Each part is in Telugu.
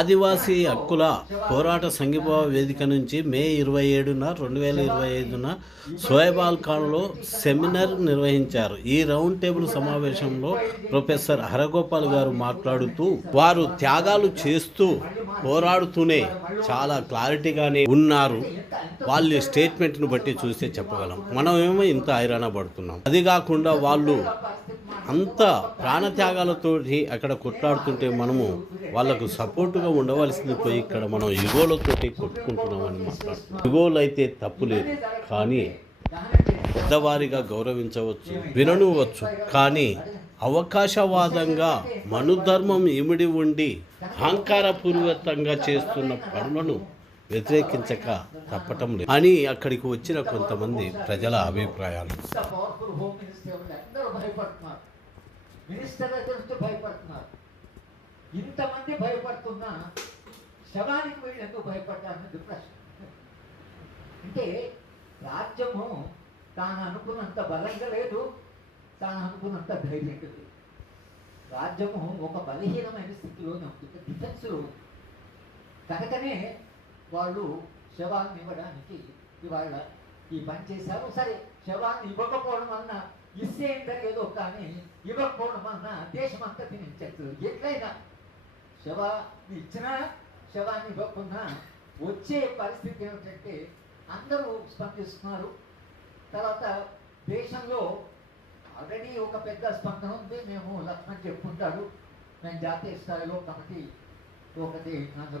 ఆదివాసీ హక్కుల పోరాట సంఘీభావ వేదిక నుంచి మే 27న 2025న సోయబాల్ ఖాన్లో సెమినార్ నిర్వహించారు. ఈ రౌండ్ టేబుల్ సమావేశంలో ప్రొఫెసర్ హరగోపాల్ గారు మాట్లాడుతూ వారు త్యాగాలు చేస్తూ పోరాడుతూనే చాలా క్లారిటీగానే ఉన్నారు. వాళ్ళ స్టేట్మెంట్ను బట్టి చూస్తే చెప్పగలం. మనమేమో ఇంత హైరాణ పడుతున్నాం. అది కాకుండా వాళ్ళు అంత ప్రాణత్యాగాలతోటి అక్కడ కొట్లాడుతుంటే మనము వాళ్ళకు సపోర్టుగా ఉండవలసింది పోయి ఇక్కడ మనం యుగోలతోటి కొట్టుకుంటున్నామని మాట్లాడుతున్నాం. యుగోలు అయితే తప్పు లేదు, కానీ పెద్దవారిగా గౌరవించవచ్చు, విననువచ్చు. కానీ అవకాశవాదంగా మనుధర్మం ఇమిడి ఉండి అహంకారపూర్వకంగా చేస్తున్న పనులను వ్యతిరేకించక తప్పటం లేదు అని అక్కడికి వచ్చిన కొంతమంది ప్రజల అభిప్రాయాలు. మినిస్టర్ దగ్గర భయపడుతున్నారు. ఇంతమంది భయపడుతున్నా శవానికి వీళ్ళు ఎందుకు భయపడ్డారనేది ప్రశ్న. అంటే రాజ్యము తాను అనుకున్నంత బలంగా లేదు, తాను అనుకున్నంత ధైర్యం లేదు. రాజ్యము ఒక బలహీనమైన స్థితిలోనే ఉంది, డిఫెన్స్లో ఉంది. కనుకనే వాళ్ళు శవాన్ని ఇవ్వడానికి ఇవాళ ఈ పని చేశారు. సరే, శవాన్ని ఇవ్వకపోవడం వలన ఇస్తే ఏదో, కానీ ఇవ్వకపోవడం వలన దేశం అంతా తినించేస్తుంది. ఎట్లయినా శవాన్ని ఇచ్చినా శవాన్ని ఇవ్వకుండా వచ్చే పరిస్థితి ఏమిటంటే అందరూ స్పందిస్తున్నారు. తర్వాత దేశంలో ఆల్రెడీ ఒక పెద్ద స్పందన ఉంది. మేము లక్ష్మణ్ చెప్పుకుంటాడు, మేము జాతీయ స్థాయిలో కమిటీ ఒకటి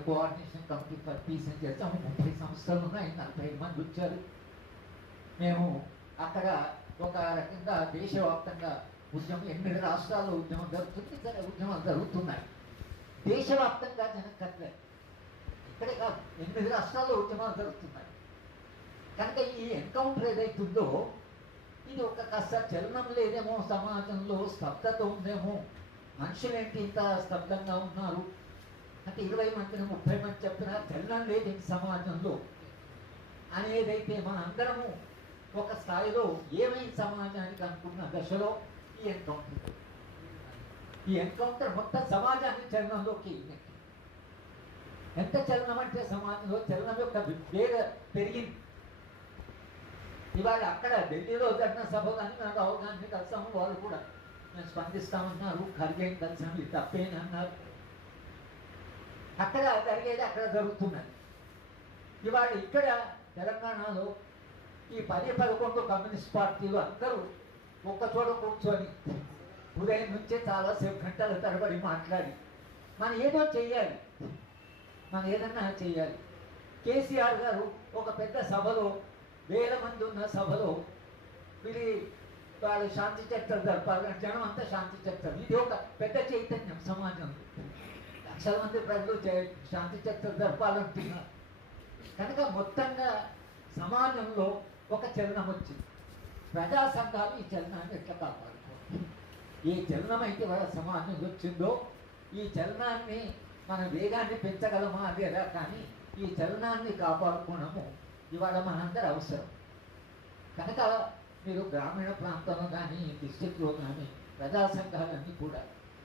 కోఆర్డినేషన్ కమిటీ ఫర్ పీస్ అని చేస్తాము. 30 సంస్థలు ఉన్నాయి, 40 మంది వచ్చారు. మేము అక్కడ ఒక రకంగా దేశవ్యాప్తంగా ఉద్యమం 8 రాష్ట్రాల్లో ఉద్యమం జరుగుతుంది. సరే, ఉద్యమాలు జరుగుతున్నాయి దేశవ్యాప్తంగా. జనకట్లే ఇక్కడే కాదు, 8 రాష్ట్రాల్లో ఉద్యమాలు జరుగుతున్నాయి. కనుక ఈ ఎన్కౌంటర్ ఏదైతుందో ఇది ఒక కాస్త చలనం లేదేమో, సమాజంలో స్తబ్దత ఉందేమో, మనుషులేంటి ఇంత స్తబ్దంగా ఉన్నారు అంటే 20 మందిని 30 మంది చెప్పినా చలనం లేదు సమాజంలో అనేదైతే మన అందరము ఒక స్థాయిలో ఏమైంది సమాజానికి అనుకున్న దశలో ఈ ఎన్కౌంటర్ మొత్తం సమాజాన్ని చలనంలోకి ఎంత చలనం అంటే సమాజంలో చలనం యొక్క వేగ పెరిగింది. ఇవాళ అక్కడ ఢిల్లీలో జరిగిన సభ కానీ మేము రాహుల్ గాంధీ కలిసాము, వాళ్ళు కూడా మేము స్పందిస్తామన్నారు. ఖర్గేని కలిసాము, ఇది తప్పేని అన్నారు. అక్కడ జరిగేది అక్కడ జరుగుతున్నది. ఇవాళ ఇక్కడ తెలంగాణలో ఈ 10-11 కమ్యూనిస్ట్ పార్టీలు అందరూ ఒక్కచోట కూర్చొని ఉదయం నుంచే చాలాసేపు గంటల తరబడి మాట్లాడి మనం ఏదో చెయ్యాలి, మనం ఏదన్నా చేయాలి. కేసీఆర్ గారు ఒక పెద్ద సభలో 1000 మంది ఉన్న సభలో వాళ్ళు శాంతి చర్చలు జరపాలి, జనం అంతా శాంతి చర్చలు. ఇది ఒక పెద్ద చైతన్యం సమాజంలో. లక్షల మంది ప్రజలు శాంతి చర్చలు జరపాలంటున్నారు. కనుక మొత్తంగా సమాజంలో ఒక చలనం వచ్చింది. ప్రజా సంఘాలు ఈ చలనాన్ని ఎట్లా కాపాడుకోవాలి? ఏ చలనం అయితే వాళ్ళ సమాజంలో వచ్చిందో ఈ చలనాన్ని మన వేగాన్ని పెంచగలమా అదేలా, కానీ ఈ చలనాన్ని కాపాడుకోవడము ఇవాళ మనందరి అవసరం. కనుక మీరు గ్రామీణ ప్రాంతంలో కానీ డిస్ట్రిక్ట్లో కానీ ప్రజా సంఘాలన్నీ కూడా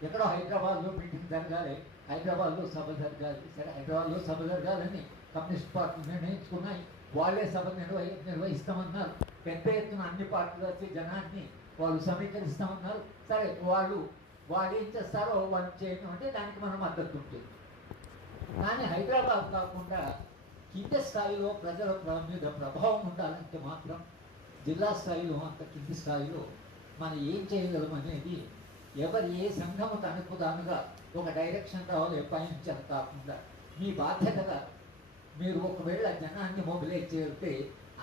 ఎక్కడో హైదరాబాద్లో మీటింగ్ జరగాలి, హైదరాబాద్లో సభ జరగాలి. సరే, హైదరాబాద్లో సభ జరగాలని కమ్యూనిస్ట్ పార్టీలు నిర్ణయించుకున్నాయి. వాళ్ళే సభ నిర్వహిస్తామన్నారు. పెద్ద ఎత్తున అన్ని పార్టీలు వచ్చి జనాన్ని వాళ్ళు సమీకరిస్తామన్నారు. సరే, వాళ్ళు ఏం చేస్తారో వాళ్ళు చేయడం అంటే దానికి మనం మద్దతు ఉంటుంది. కానీ హైదరాబాద్ కాకుండా కింద స్థాయిలో ప్రజల మీద ప్రభావం ఉండాలంటే మాత్రం జిల్లా స్థాయిలో అంత కింది స్థాయిలో మనం ఏం చేయగలం అనేది ఎవరు ఏ సంఘము తనకు తానుగా ఒక డైరెక్షన్ రావాలి ఎప్పాయించాలి కాకుండా మీ బాధ్యతగా మీరు ఒకవేళ జనాన్ని మొబిలైజ్ చేస్తే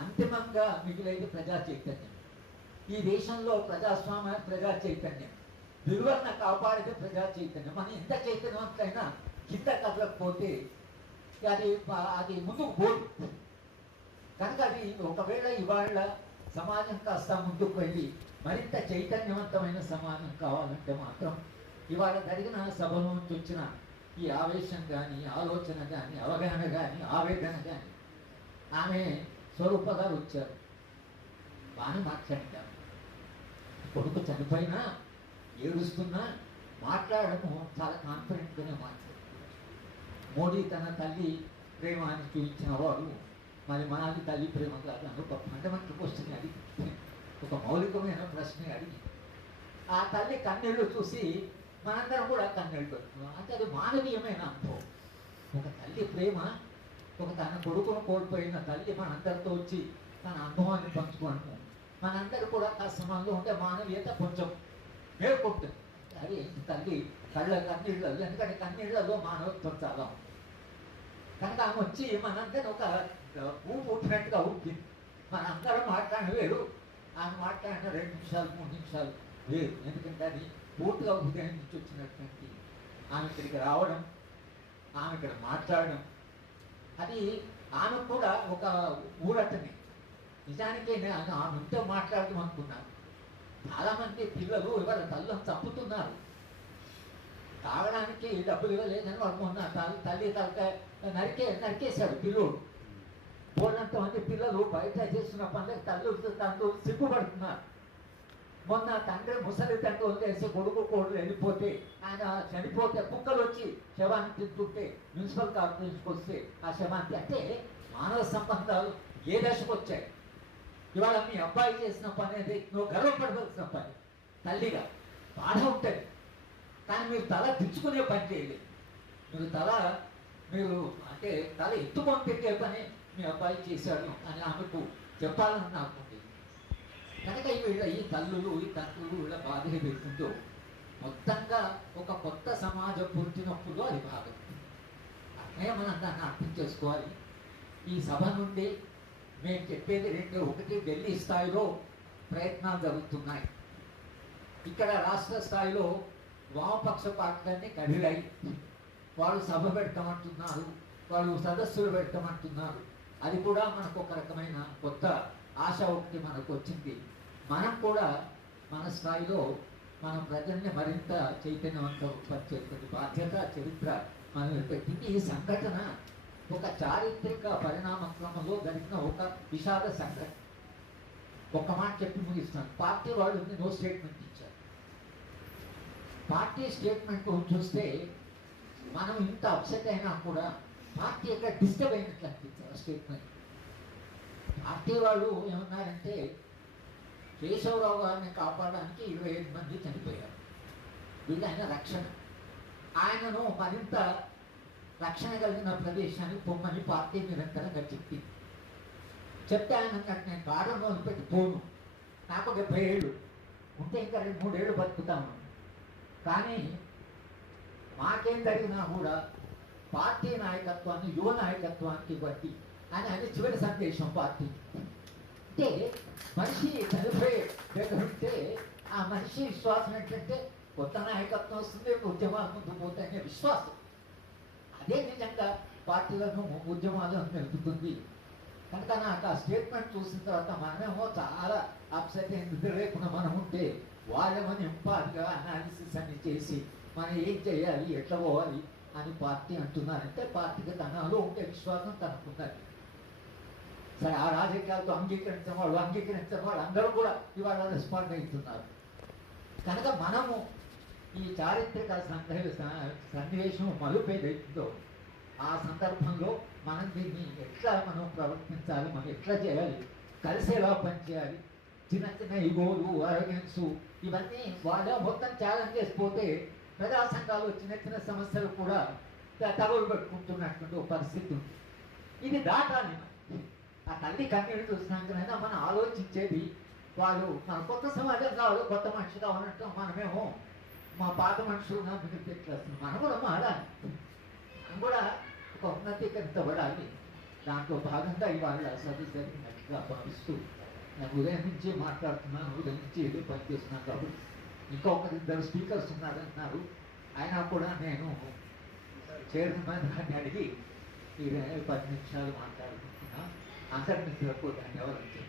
అంతిమంగా మిగిలేది ప్రజా చైతన్యం. ఈ దేశంలో ప్రజాస్వామ్య ప్రజా చైతన్యం, విలువలను కాపాడేది ప్రజా చైతన్యం. మనం ఎంత చైతన్యవంతైనా కింద కదలకపోతే అది ముందుకు పోదు. కనుక అది ఒకవేళ ఇవాళ సమాజం కాస్త ముందుకు వెళ్ళి మరింత చైతన్యవంతమైన సమాజం కావాలంటే మాత్రం ఇవాళ జరిగిన సభలో నుంచి వచ్చిన ఈ ఆవేశం కానీ, ఆలోచన కానీ, అవగాహన కానీ, ఆవేదన కానీ, ఆమె స్వరూప గారు వచ్చారు. బాగానే మాట్లాడాం. కొడుకు చనిపోయినా ఏడుస్తున్నా మాట్లాడము చాలా కాన్ఫిడెంట్గానే మాట్లాడారు. మోడీ తన తల్లి ప్రేమ అని చూపించిన వాడు మరి మనది తల్లి ప్రేమ కాదు అని ఒక ఫండమెంటల్ క్వశ్చన్ అడిగి, ఒక మౌలికమైన ప్రశ్న అడిగి ఆ తల్లి కన్నీళ్ళు చూసి మనందరం కూడా కన్నీళ్ళు పెడుతున్నాం. అంటే అది మానవీయమైన అనుభవం. ఒక తల్లి ప్రేమ, ఒక తన కొడుకును కోల్పోయిన తల్లి మనందరితో వచ్చి తన అనుభవాన్ని పంచుకోవడం మనందరూ కూడా కష్టంలో ఉండే మానవీయత కొంచెం మేల్కొంటుంది. అది తల్లి కళ్ళ కన్నీళ్ళలో, ఎందుకంటే కన్నీళ్లలో మానవత్వం చాలా ఉంది. కనుక ఆమె వచ్చి మనందరం ఒక ఊపు పుట్టినట్టుగా ఊపింది. మనందరం మాట్లాడిన వేరు, ఆమె మాట్లాడిన 2 నిమిషాలు 3 నిమిషాలు వేరు. ఎందుకంటే అది పూర్తిగా హృదయం నుంచి వచ్చినటువంటి ఆమె ఇక్కడికి రావడం, ఆమె ఇక్కడ మాట్లాడడం, అది ఆమె కూడా ఒక ఊరటనే. నిజానికి నేను ఆమె ఉంటే మాట్లాడదాం అనుకున్నాను. చాలామంది పిల్లలు ఇవాళ తల్లిని చంపుతున్నారు. తాగడానికి డబ్బులు ఇవ్వలేదని వాళ్ళు మొన్న తల్లి తలకాయ నరికేశాడు పిల్లోడు. పోలంత మంది పిల్లలు బయట చేస్తున్న పనులకు తండ్రులు సిగ్గుపడుతున్నారు. మొన్న తండ్రి ముసలి తండ్రి వదిలేసి కొడుకు కోడలు వెళ్ళిపోతే, ఆయన చనిపోతే కుక్కలు వచ్చి శవాన్ని తింటుంటే మున్సిపల్ కార్పొరేషన్కి వస్తే ఆ శవాన్ని, అంటే మానవ సంబంధాలు ఏ దశకు వచ్చాయి. ఇవాళ మీ అబ్బాయి చేసిన పని అనేది నువ్వు గర్వపడవలసిన పని. తల్లిగా బాధ ఉంటుంది, కానీ మీరు తల దించుకునే పని చేయలేదు. మీరు అంటే తల ఎత్తుకొని పెట్టే పని మీ అబ్బాయి చేశాడు అని ఆమెకు చెప్పాలని నాకు ఉంది. కనుక ఈ తల్లులు ఈ తండ్రులు వీళ్ళ బాధ పెడుతుందో మొత్తంగా ఒక కొత్త సమాజం పుట్టినప్పుడు అది భాగం. అట్లే మనం దాన్ని అర్థం చేసుకోవాలి. ఈ సభ నుండి మేము చెప్పేది 2. ఒకటి, ఢిల్లీ స్థాయిలో ప్రయత్నాలు జరుగుతున్నాయి. ఇక్కడ రాష్ట్ర స్థాయిలో వామపక్ష పార్టీలన్నీ కదిలాయి. వాళ్ళు సభ పెట్టమంటున్నారు, వాళ్ళు సదస్సులు పెట్టమంటున్నారు. అది కూడా మనకు ఒక రకమైన కొత్త ఆశ ఒకటి మనకు వచ్చింది. మనం కూడా మన స్థాయిలో మన ప్రజల్ని మరింత చైతన్యవంతపరిచేటువంటి బాధ్యత, చరిత్ర మనం పెట్టింది. ఈ సంఘటన ఒక చారిత్రక పరిణామ క్రమంలో జరిగిన ఒక విషాద సంఘటన. ఒక్క మాట చెప్పి ముగిస్తాను. పార్టీ వాళ్ళు నో స్టేట్మెంట్ ఇచ్చారు. పార్టీ స్టేట్మెంట్ చూస్తే మనం ఇంత అప్సెట్ అయినా కూడా పార్టీ ఎక్కడ డిస్టర్బ్ అయినట్లు అనిపించారు. స్టేట్మెంట్ పార్టీ వాళ్ళు ఏమన్నారంటే, కేశవరావు గారిని కాపాడడానికి 25 మంది చనిపోయారు, వీళ్ళు ఆయన రక్షణ, ఆయనను మరింత రక్షణ కలిగిన ప్రదేశానికి పొమ్మని పార్టీ నిరంతరంగా చెప్తే ఆయన అన్నట్టు నేను కారణం మొదలుపెట్టి పోను, నాకు 70 ఏళ్ళు ఉంటే ఇంకా 2-3 ఏళ్ళు బతుకుతాను, కానీ మాకేం జరిగినా కూడా పార్టీ నాయకత్వాన్ని యువ నాయకత్వానికి బట్టి అని చివరి సందేశం పార్టీ. అంటే మనిషి చనిపోయే దగ్గర ఉంటే ఆ మనిషి విశ్వాసం ఏంటంటే కొత్త నాయకత్వం వస్తుంది, ఉద్యమాలు ముందు పోతాయనే విశ్వాసం. అదే నిజంగా పార్టీలను ఉద్యమాలను నిలుపుతుంది. కనుక నాకు ఆ స్టేట్మెంట్ చూసిన తర్వాత మనమేమో చాలా అప్సెట్ అయింది. రేపున మనం ఉంటే వాళ్ళమని ఇంపార్ట్గా అనాలిసిస్ అన్ని చేసి మనం ఏం చేయాలి, ఎట్లా పోవాలి అని పార్టీ అంటున్నారంటే పార్టీకి తనలో ఉండే విశ్వాసం తనకున్నది. సరే, ఆ రాజకీయాలతో అంగీకరించిన వాళ్ళు అందరూ కూడా ఇవాళ రెస్పాండ్ అవుతున్నారు. కనుక మనము ఈ చారిత్రక సన్నివేశం మలుపేదైతుందో ఆ సందర్భంలో మనం దీన్ని ఎట్లా మనం ప్రవర్తించాలి, మనం ఎట్లా చేయాలి, కలిసేలా పనిచేయాలి. చిన్న చిన్న ఇగోలు, అరగెన్సు ఇవన్నీ వాళ్ళ మొత్తం ఛాలెంజ్ చేసిపోతే ప్రజా సంఘాలు చిన్న చిన్న సమస్యలు కూడా తగులు పెట్టుకుంటున్నటువంటి ఒక పరిస్థితి ఉంది. ఇది దాటాలి. ఆ తల్లి కన్నీళ్ళు చూసినాకనైనా మనం ఆలోచించేది వాళ్ళు మన కొత్త సమాజం కావాలి, కొత్త మనిషి కావాలంటే మనమేమో మా పాత మనుషులు మిగిలి పెట్టేస్తున్నాం. మనం కూడా మారాలి, మనం కూడా ఒక ఉన్నతీకరించబడాలి. దాంట్లో భాగంగా ఇవాళ సభ జరిగినట్టుగా భావిస్తూ నేను ఉదయం నుంచి మాట్లాడుతున్నాను, ఉదయం నుంచి ఏదో పనిచేస్తున్నాను. కాబట్టి ఇంకొకరిద్దరు స్పీకర్స్ ఉన్నారంటున్నారు, అయినా కూడా నేను చైర్మన్ గారిని అడిగి ఈ 10 నిమిషాలు మాట్లాడుకుంటున్నా. అందరికీ ధన్యవాదాలు.